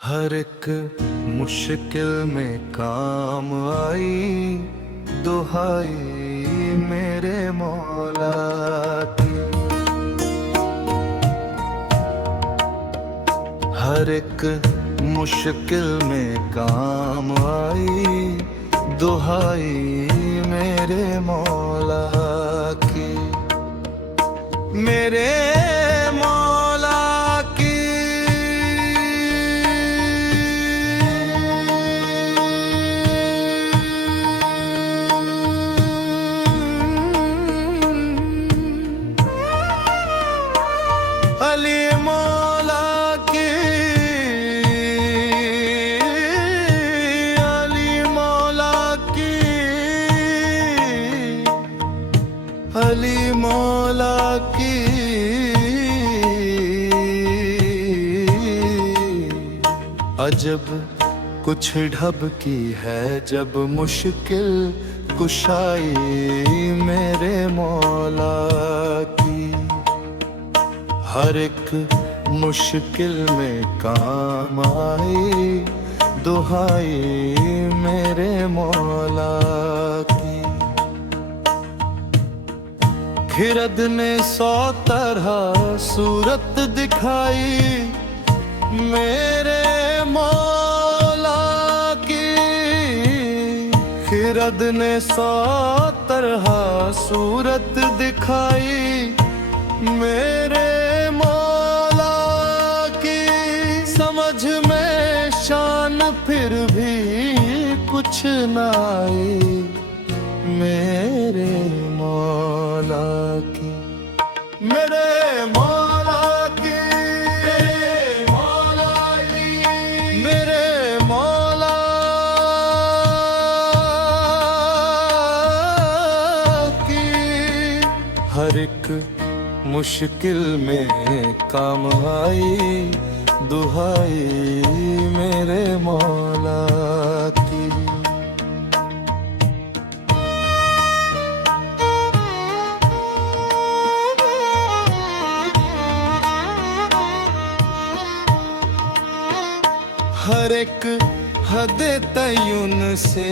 हर एक मुश्किल में काम आई, दुहाई मेरे मौला की। हर एक मुश्किल में काम आई, दुहाई मेरे मौला की, मेरे मौला की। अली मौला की, अली मौला की, अली मौला की। अजब कुछ ढब की है जब मुश्किल कुशाई मेरे मौला की। हर एक मुश्किल में काम आई, दुहाई मेरे मौला की। खिरद ने 100 तरह सूरत दिखाई मेरे मौला की। खिरद ने 100 तरह सूरत दिखाई मेरे मौला की। समझ में शान फिर भी कुछ न आई मेरे मौला की, मेरे मौला की, मेरे मौला की, मेरे मौला की। हर एक मुश्किल में काम आई, दुहाई मेरे मौला की। हर एक हद तय्युन से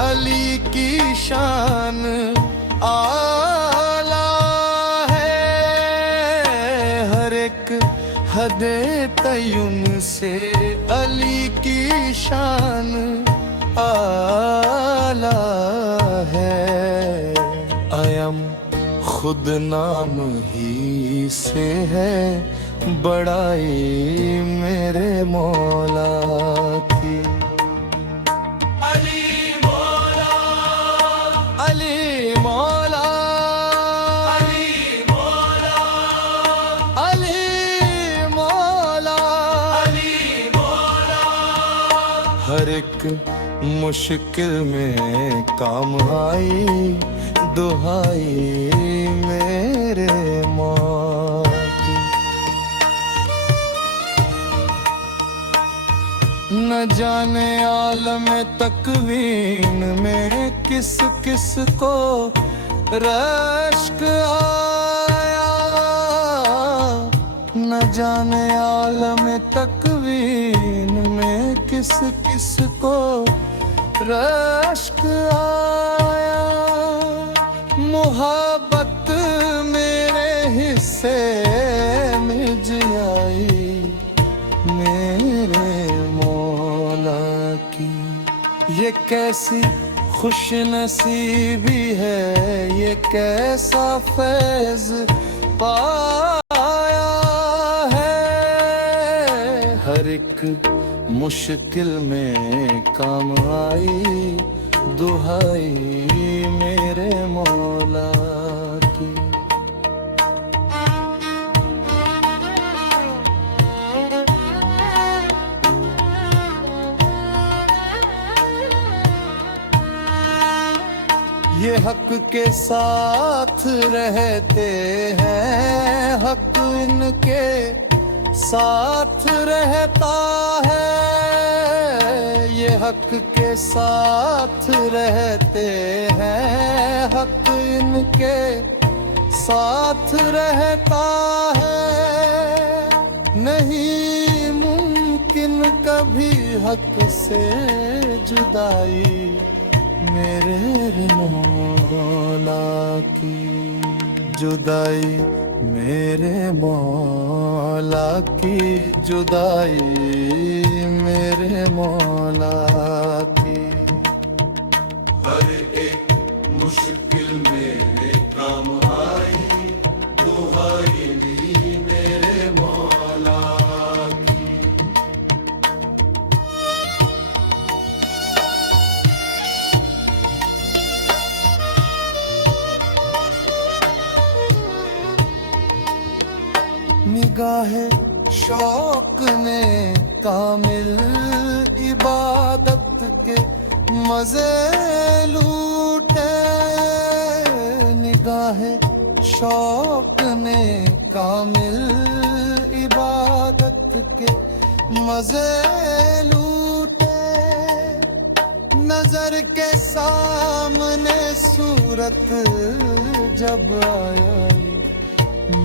अली की शान आला है। हर एक हद तय्युन से अली की शान आला है। अयम खुद नाम ही से है बड़ाई मेरे मौला की। अली मौला, अली मौला, अली मौला, अली मौला, अली मौला। हर एक मुश्किल में काम आई, दुहाई मेरे मौला। न जाने आलम तकवीन में किस किस को रश्क आया। न जाने आलम तकवीन में किस किस को रश्क आया। मुहब्बत मेरे हिस्से में जियाई मेरे मौला की। ये कैसी खुश नसीबी है, ये कैसा फैज पाया है। हर एक मुश्किल में काम आई, दुहाई मेरे मौला की। ये हक के साथ रहते हैं, हक इनके साथ रहता है। ये हक के साथ रहते हैं, हक इनके साथ रहता है। नहीं मुमकिन मुमकिन कभी हक से जुदाई मेरे मौला की, जुदाई मेरे मौला की, जुदाई मेरे मौला की। हर एक मुश्किल मेरे काम आई, दुहाई दी मेरे मौला की। निगाहे शौक ने कामिल इबादत के मजे लूटे, निगाहे शौक ने कामिल इबादत के मजे लूटे। नजर के सामने सूरत जब आई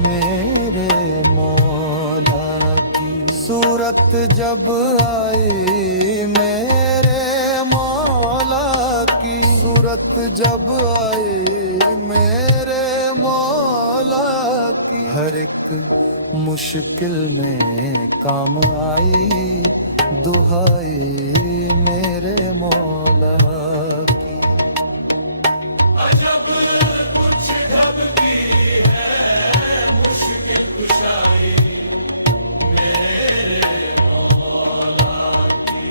मेरे मौला की, सूरत जब आई मेरे मौला की, सूरत जब आई मेरे मौला की। हर एक मुश्किल में काम आई, दुहाई मेरे मौला की। अजब कुछ ढबती है मुश्किल कुशाई मेरे मौला की।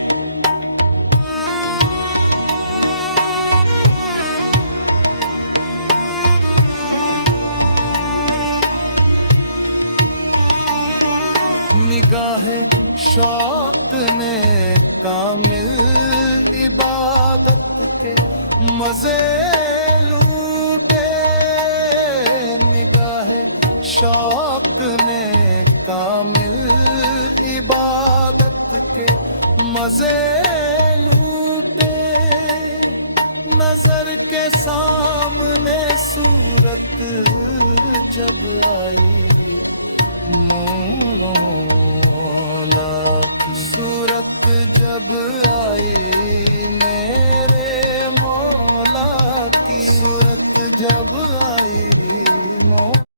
निगाहे शौक ने कामिल इबादत के मजे लूटे, निगाहे शौक ने कामिल इबादत के मजे लूटे। नजर के सामने सूरत जब आई मौला की, सूरत जब आई